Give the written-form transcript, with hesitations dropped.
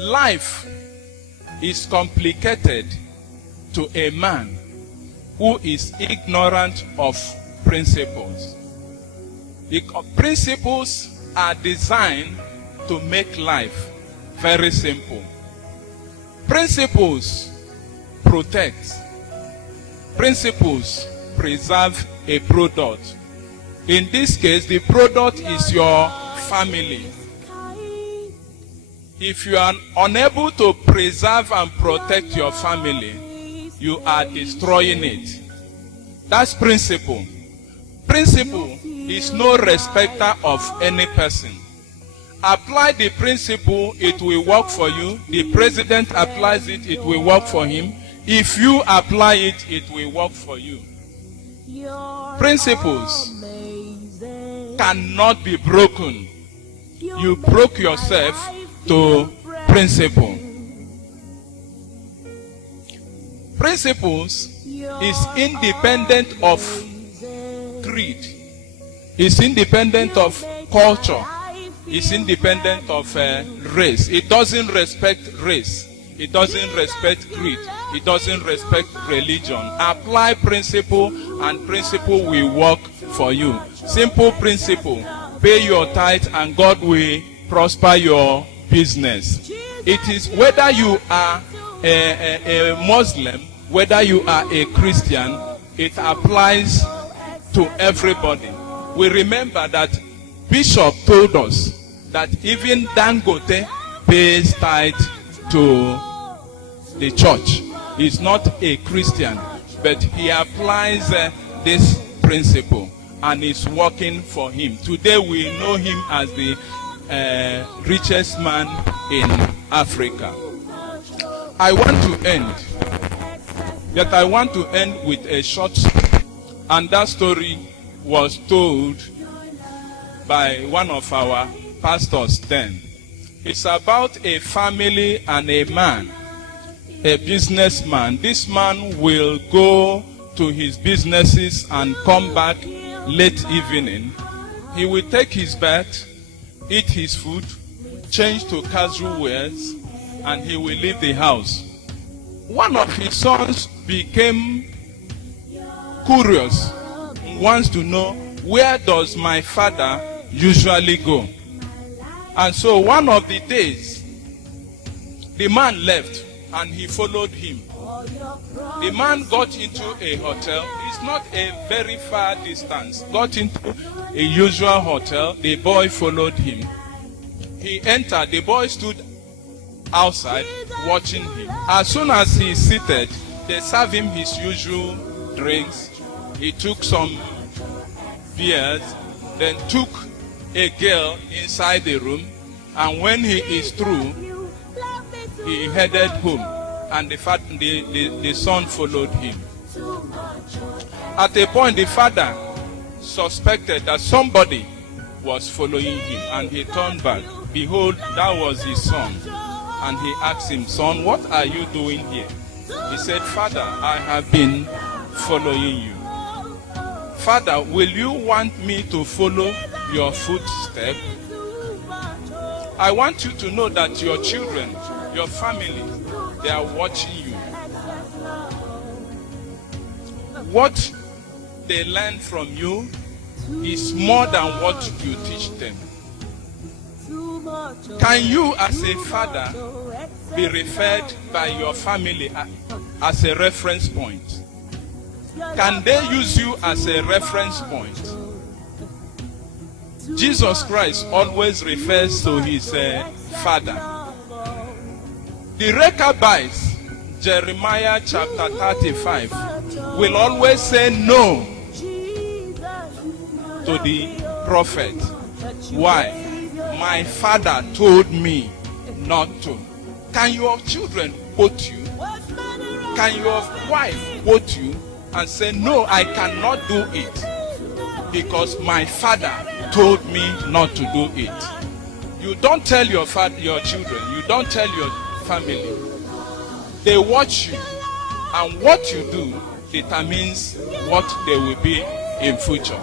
Life is complicated to a man who is ignorant of principles. The principles are designed to make life very simple. Principles protect. Principles preserve a product. In this case, the product is your family. If you are unable to preserve and protect your family, you are destroying it. That's principle. Principle is no respecter of any person. Apply the principle, it will work for you. The president applies it, it will work for him. If you apply it, it will work for you. Principles cannot be broken. You broke yourself to principle. Principles is independent of creed. It's independent of culture. It's independent of race. It doesn't respect race. It doesn't respect creed. It doesn't respect religion. Apply principle and principle will work for you. Simple principle. Pay your tithe and God will prosper your business. It is whether you are a Muslim, whether you are a Christian, it applies to everybody. We remember that Bishop told us that even Dangote pays tithe to the church. He's not a Christian, but he applies this principle and it's working for him. Today we know him as the richest man in Africa. I want to end with a short story, and that story was told by one of our pastors then. It's about a family and a man, a businessman. This man will go to his businesses and come back late evening. He will take his bath, eat his food, change to casual wears, and he will leave the house. One of his sons became curious, wants to know, where does my father usually go? And so one of the days, the man left and he followed him. The man got into a hotel. It's not a very far distance. Got into a usual hotel. The boy followed him. He entered. The boy stood outside watching him. As soon as he seated, they served him his usual drinks. He took some beers, then took a girl inside the room, and when he is through, he headed home, and the son followed him. At a point, the father suspected that somebody was following him, and he turned back. Behold, that was his son. And he asked him, "Son, what are you doing here?" He said, "Father, I have been following you." "Father, will you want me to follow your footsteps?" I want you to know that your children, your family, they are watching you. What they learn from you is more than what you teach them. Can you, as a father, be referred by your family as a reference point? Can they use you as a reference point? Jesus Christ always refers to his father. The Rechabites, Jeremiah chapter 35, will always say no to the prophet. Why? My father told me not to. Can your children quote you? Can your wife quote you and say, "No, I cannot do it because my father told me not to do it"? You don't tell your children, you don't tell your family. They watch you, and what you do determines what they will be in future.